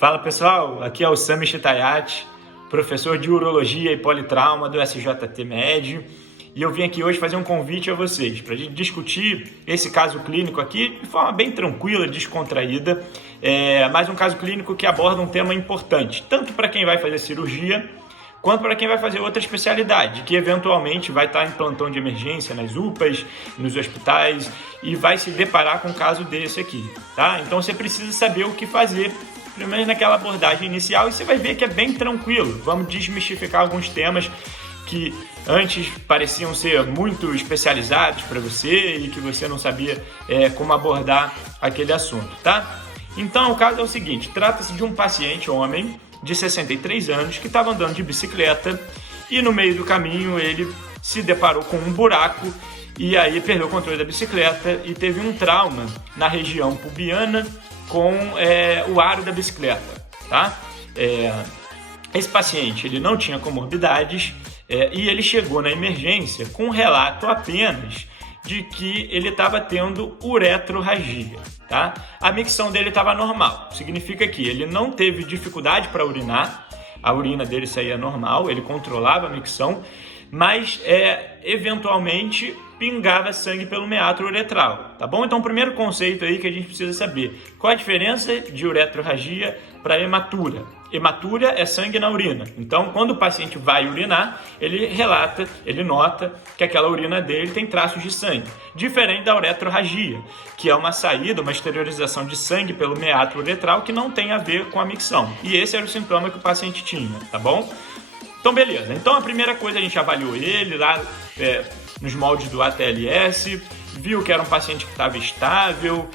Fala pessoal, aqui é o Sami Chitayat, professor de Urologia e Politrauma do SJT Med, e eu vim aqui hoje fazer um convite a vocês para a gente discutir esse caso clínico aqui de forma bem tranquila, descontraída, mas um caso clínico que aborda um tema importante, tanto para quem vai fazer cirurgia, quanto para quem vai fazer outra especialidade, que eventualmente vai estar em plantão de emergência nas UPAs, nos hospitais, e vai se deparar com um caso desse aqui, tá? Então você precisa saber o que fazer, pelo menos naquela abordagem inicial, e você vai ver que é bem tranquilo. Vamos desmistificar alguns temas que antes pareciam ser muito especializados para você e que você não sabia como abordar aquele assunto, tá? Então o caso é o seguinte, trata-se de um paciente homem de 63 anos que estava andando de bicicleta e no meio do caminho ele se deparou com um buraco e aí perdeu o controle da bicicleta e teve um trauma na região pubiana com o aro da bicicleta, tá? Esse paciente ele não tinha comorbidades e ele chegou na emergência com um relato apenas de que ele estava tendo uretrorragia, tá? A micção dele estava normal, significa que ele não teve dificuldade para urinar, a urina dele saía normal, ele controlava a micção, mas eventualmente pingava sangue pelo meato uretral, tá bom? Então o primeiro conceito aí que a gente precisa saber, qual a diferença de uretrorragia para hematura? Hematura é sangue na urina, então quando o paciente vai urinar, ele relata, ele nota que aquela urina dele tem traços de sangue, diferente da uretrorragia, que é uma saída, uma exteriorização de sangue pelo meato uretral que não tem a ver com a micção, e esse era o sintoma que o paciente tinha, tá bom? Então beleza, então a primeira coisa a gente avaliou ele lá nos moldes do ATLS, viu que era um paciente que estava estável,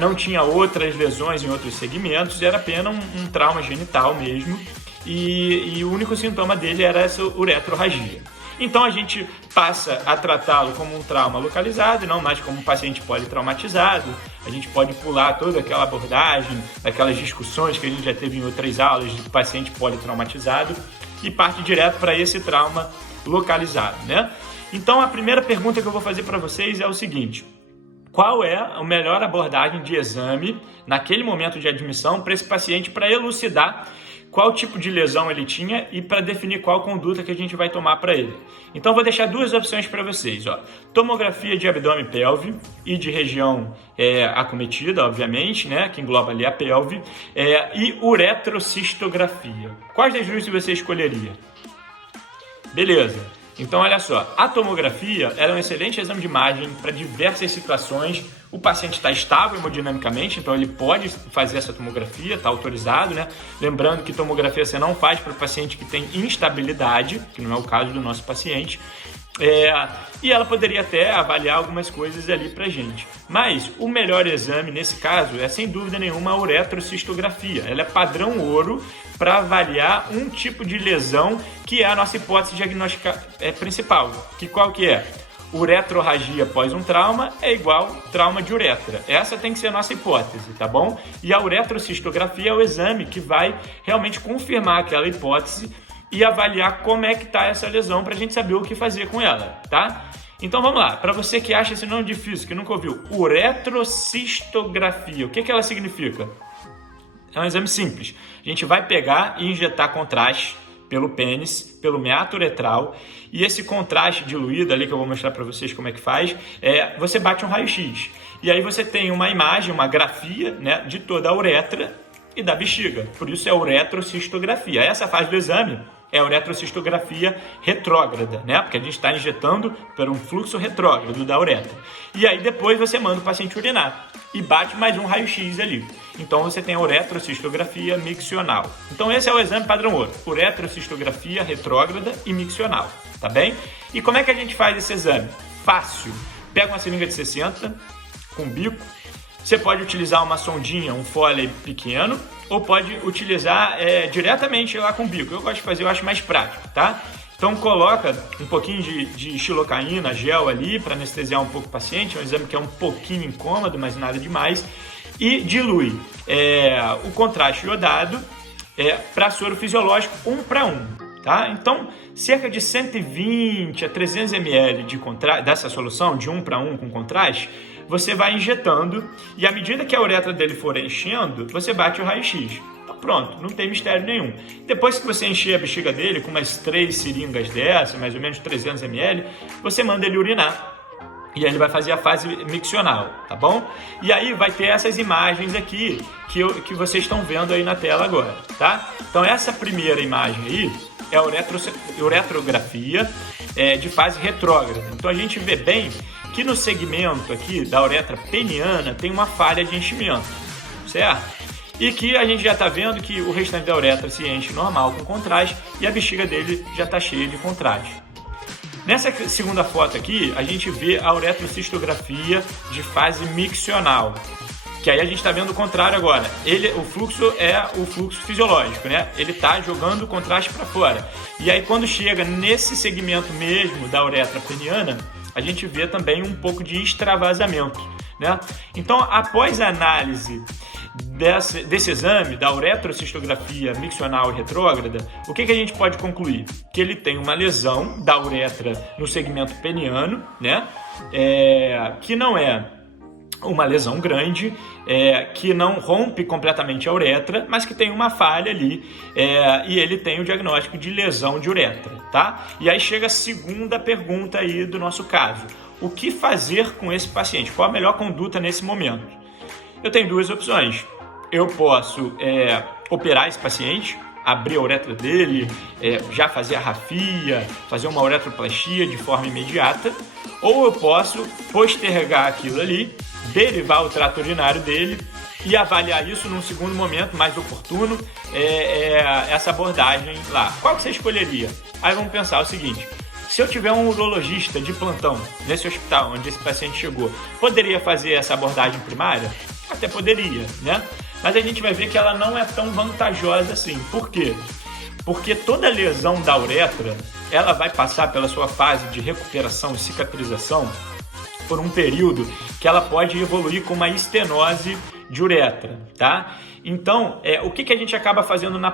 não tinha outras lesões em outros segmentos, era apenas um trauma genital mesmo, e o único sintoma dele era essa uretrorragia. Então a gente passa a tratá-lo como um trauma localizado e não mais como um paciente politraumatizado. A gente pode pular toda aquela abordagem, aquelas discussões que a gente já teve em outras aulas de paciente politraumatizado e parte direto para esse trauma localizado, né? Então a primeira pergunta que eu vou fazer para vocês é o seguinte: qual é a melhor abordagem de exame naquele momento de admissão para esse paciente para elucidar qual tipo de lesão ele tinha e para definir qual conduta que a gente vai tomar para ele? Então vou deixar duas opções para vocês, ó. Tomografia de abdômen e pelve e de região acometida, obviamente, né, que engloba ali a pelve, e uretrocistografia. Quais das duas você escolheria? Beleza. Então, olha só, a tomografia é um excelente exame de imagem para diversas situações. O paciente está estável hemodinamicamente, então ele pode fazer essa tomografia, está autorizado, né? Lembrando que tomografia você não faz para o paciente que tem instabilidade, que não é o caso do nosso paciente. E ela poderia até avaliar algumas coisas ali pra gente. Mas o melhor exame nesse caso é sem dúvida nenhuma a uretrocistografia. Ela é padrão ouro para avaliar um tipo de lesão que é a nossa hipótese diagnóstica principal. Qual que é? Uretrorragia após um trauma é igual trauma de uretra. Essa tem que ser a nossa hipótese, tá bom? E a uretrocistografia é o exame que vai realmente confirmar aquela hipótese e avaliar como é que está essa lesão para a gente saber o que fazer com ela, tá? Então vamos lá, para você que acha esse nome difícil, que nunca ouviu, uretrocistografia, o que ela significa? É um exame simples, a gente vai pegar e injetar contraste pelo pênis, pelo meato uretral, e esse contraste diluído ali, que eu vou mostrar para vocês como é que faz, você bate um raio-x, e aí você tem uma imagem, uma grafia, né, de toda a uretra e da bexiga, por isso é uretrocistografia. Essa fase do exame é a uretrocistografia retrógrada, né? Porque a gente está injetando por um fluxo retrógrado da uretra. E aí depois você manda o paciente urinar e bate mais um raio-x ali. Então você tem a uretrocistografia miccional. Então esse é o exame padrão ouro, uretrocistografia retrógrada e miccional, tá bem? E como é que a gente faz esse exame? Fácil. Pega uma seringa de 60 com bico. Você pode utilizar uma sondinha, um Foley pequeno, ou pode utilizar diretamente lá com o bico. Eu gosto de fazer, eu acho mais prático, tá? Então coloca um pouquinho de xilocaína, gel ali, para anestesiar um pouco o paciente. É um exame que é um pouquinho incômodo, mas nada demais. E dilui o contraste iodado para soro fisiológico 1 para 1. Tá? Então, cerca de 120 a 300 ml dessa solução, de 1 para 1 com contraste, você vai injetando e à medida que a uretra dele for enchendo, você bate o raio-x. Então, pronto, não tem mistério nenhum. Depois que você encher a bexiga dele com umas 3 seringas dessa, mais ou menos 300 ml, você manda ele urinar. E aí ele vai fazer a fase miccional, tá bom? E aí vai ter essas imagens aqui que vocês estão vendo aí na tela agora, tá? Então essa primeira imagem aí é a uretrografia de fase retrógrada. Então a gente vê bem que no segmento aqui da uretra peniana tem uma falha de enchimento, certo? E que a gente já está vendo que o restante da uretra se enche normal com contraste e a bexiga dele já está cheia de contraste. Nessa segunda foto aqui, a gente vê a uretrocistografia de fase miccional, que aí a gente está vendo o contrário agora. O fluxo é o fluxo fisiológico, né? Ele está jogando o contraste para fora. E aí quando chega nesse segmento mesmo da uretra peniana, a gente vê também um pouco de extravasamento, né? Então, após a análise desse exame, da uretrocistografia miccional e retrógrada, o que a gente pode concluir? Que ele tem uma lesão da uretra no segmento peniano, né? Que não é uma lesão grande, que não rompe completamente a uretra, mas que tem uma falha ali, e ele tem o diagnóstico de lesão de uretra, tá? E aí chega a segunda pergunta aí do nosso caso. O que fazer com esse paciente? Qual a melhor conduta nesse momento? Eu tenho duas opções. Eu posso operar esse paciente, abrir a uretra dele, já fazer a rafia, fazer uma uretroplastia de forma imediata, ou eu posso postergar aquilo ali, derivar o trato urinário dele e avaliar isso num segundo momento mais oportuno, essa abordagem lá. Qual que você escolheria? Aí vamos pensar o seguinte: se eu tiver um urologista de plantão nesse hospital onde esse paciente chegou, poderia fazer essa abordagem primária? Até poderia, né? Mas a gente vai ver que ela não é tão vantajosa assim. Por quê? Porque toda lesão da uretra, ela vai passar pela sua fase de recuperação e cicatrização por um período que ela pode evoluir com uma estenose de uretra, tá? Então, o que a gente acaba fazendo na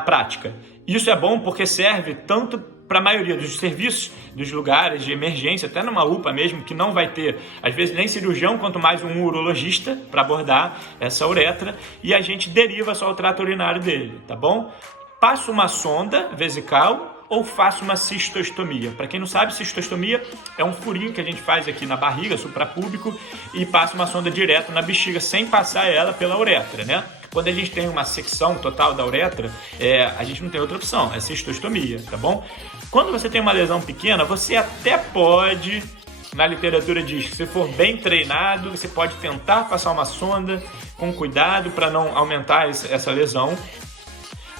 prática? Isso é bom porque serve tanto para a maioria dos serviços, dos lugares de emergência, até numa UPA mesmo, que não vai ter, às vezes, nem cirurgião, quanto mais um urologista para abordar essa uretra, e a gente deriva só o trato urinário dele, tá bom? Passo uma sonda vesical ou faço uma cistostomia. Para quem não sabe, cistostomia é um furinho que a gente faz aqui na barriga, suprapúbico, e passa uma sonda direto na bexiga, sem passar ela pela uretra, né? Quando a gente tem uma secção total da uretra, a gente não tem outra opção, é cistostomia, tá bom? Quando você tem uma lesão pequena, você até pode, na literatura diz que se for bem treinado, você pode tentar passar uma sonda com cuidado para não aumentar essa lesão.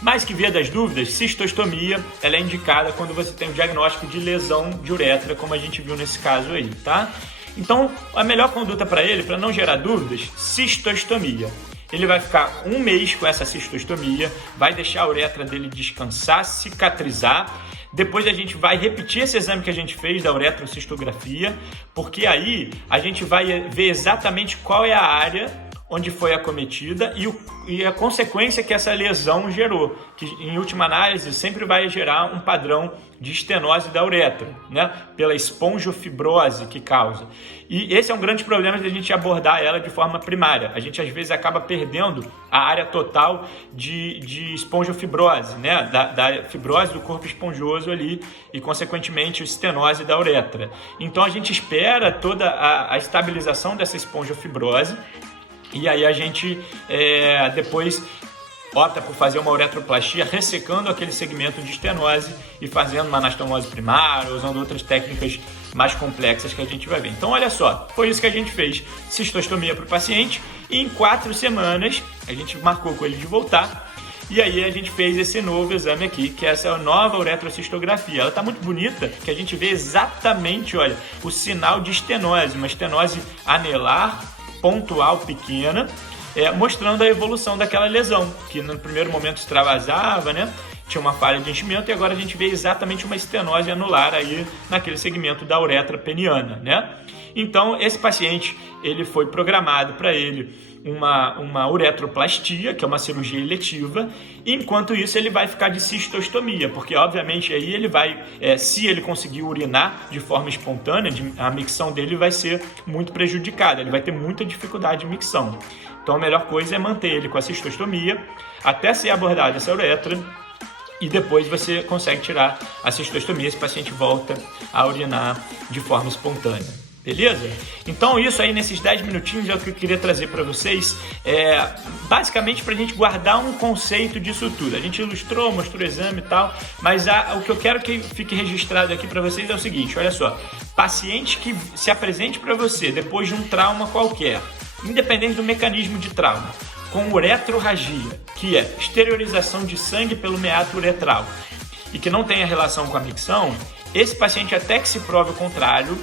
Mas que via das dúvidas, cistostomia, ela é indicada quando você tem o diagnóstico de lesão de uretra, como a gente viu nesse caso aí, tá? Então, a melhor conduta para ele, para não gerar dúvidas, cistostomia. Ele vai ficar 1 mês com essa cistostomia, vai deixar a uretra dele descansar, cicatrizar. Depois a gente vai repetir esse exame que a gente fez da uretrocistografia, porque aí a gente vai ver exatamente qual é a área onde foi acometida e a consequência que essa lesão gerou, que em última análise sempre vai gerar um padrão de estenose da uretra, né? Pela esponjofibrose que causa. E esse é um grande problema de a gente abordar ela de forma primária. A gente às vezes acaba perdendo a área total de esponjofibrose, né? Da fibrose do corpo esponjoso ali e consequentemente a estenose da uretra. Então a gente espera toda a estabilização dessa esponjofibrose. E aí a gente depois opta por fazer uma uretroplastia ressecando aquele segmento de estenose e fazendo uma anastomose primária, usando outras técnicas mais complexas que a gente vai ver. Então olha só, foi isso que a gente fez, cistostomia para o paciente, e em 4 semanas a gente marcou com ele de voltar. E aí a gente fez esse novo exame aqui, que é essa nova uretrocistografia. Ela está muito bonita, que a gente vê exatamente, olha, o sinal de estenose, uma estenose anelar, pontual, pequena, mostrando a evolução daquela lesão, que no primeiro momento extravasava, né? Tinha uma falha de enchimento, e agora a gente vê exatamente uma estenose anular aí naquele segmento da uretra peniana, né? Então, esse paciente, ele foi programado para ele uma uretroplastia, que é uma cirurgia eletiva, e enquanto isso ele vai ficar de cistostomia, porque obviamente aí ele vai, se ele conseguir urinar de forma espontânea, a micção dele vai ser muito prejudicada, ele vai ter muita dificuldade de micção. Então a melhor coisa é manter ele com a cistostomia até ser abordada essa uretra, e depois você consegue tirar a cistostomia, esse paciente volta a urinar de forma espontânea. Beleza? Então isso aí nesses 10 minutinhos é o que eu queria trazer para vocês, basicamente para a gente guardar um conceito disso tudo. A gente ilustrou, mostrou o exame e tal, mas o que eu quero que fique registrado aqui para vocês é o seguinte, olha só, paciente que se apresente para você depois de um trauma qualquer, independente do mecanismo de trauma, com uretrorragia, que é exteriorização de sangue pelo meato uretral, e que não tenha relação com a micção, esse paciente, até que se prove o contrário,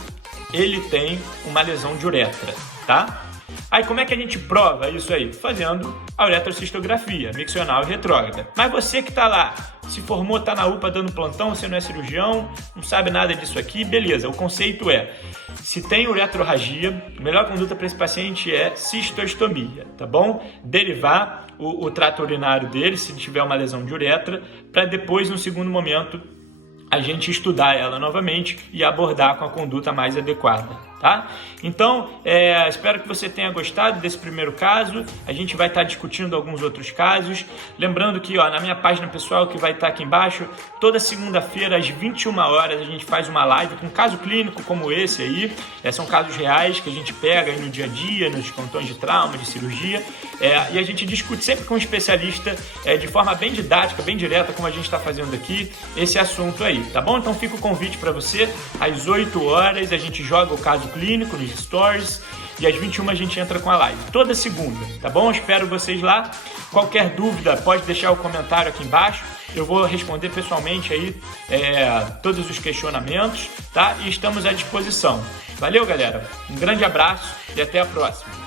ele tem uma lesão de uretra, tá? Aí como é que a gente prova isso aí? Fazendo a uretrocistografia, miccional e retrógrada. Mas você que tá lá, se formou, tá na UPA dando plantão, você não é cirurgião, não sabe nada disso aqui, beleza. O conceito é, se tem uretrorragia, a melhor conduta para esse paciente é cistostomia, tá bom? Derivar o trato urinário dele, se tiver uma lesão de uretra, para depois, no segundo momento, a gente estudar ela novamente e abordar com a conduta mais adequada, tá? Então, espero que você tenha gostado desse primeiro caso. A gente vai estar discutindo alguns outros casos. Lembrando que, na minha página pessoal, que vai estar aqui embaixo, toda segunda-feira, às 21 horas, a gente faz uma live com um caso clínico como esse aí. São casos reais que a gente pega aí no dia a dia, nos plantões de trauma, de cirurgia, e a gente discute sempre com um especialista, de forma bem didática, bem direta, como a gente está fazendo aqui, esse assunto aí, tá bom? Então fica o convite para você, às 8 horas a gente joga o caso clínico nos stories e às 21 a gente entra com a live, toda segunda, tá bom? Espero vocês lá. Qualquer dúvida pode deixar o comentário aqui embaixo, eu vou responder pessoalmente aí todos os questionamentos, tá? E estamos à disposição. Valeu, galera, um grande abraço e até a próxima.